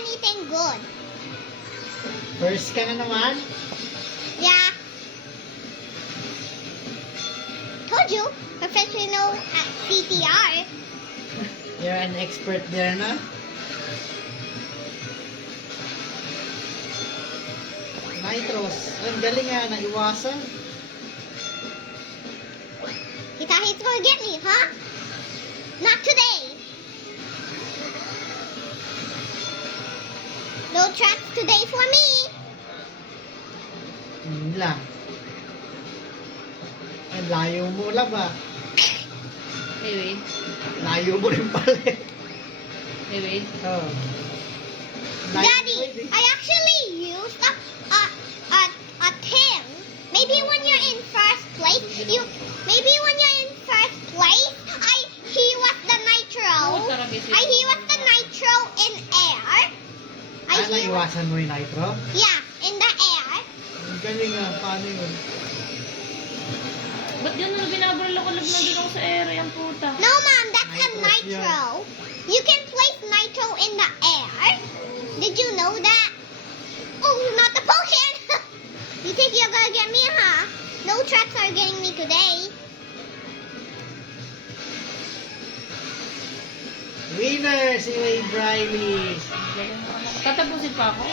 anything good. First ka na naman. Yeah. Told you, professional at CTR. You're an expert there na. Nitros. Ang galing nga, naiwasan. He thought he's gonna get me, huh? Not today. No tracks today for me. Yun lang. Ang layo mo lang ba? Anyway. Layo mo rin pala eh. Anyway. Oh. Daddy, I actually used a thing. Maybe when you're in first place, he was the nitro. He was the nitro in air. Naiwasan mo yung nitro? Yeah, in the air. Ang galing nga, paano yun? Ba't yun na binabaril ako nandun ako sa area ang puta? No, Mom, that's a Nitro, nitro. You can place nitro in the air. Did you know that? Oh, not the potion. You think you're gonna get me, huh? No tracks are getting me today. Winner si Wade Riley. Tatapusin pa ako.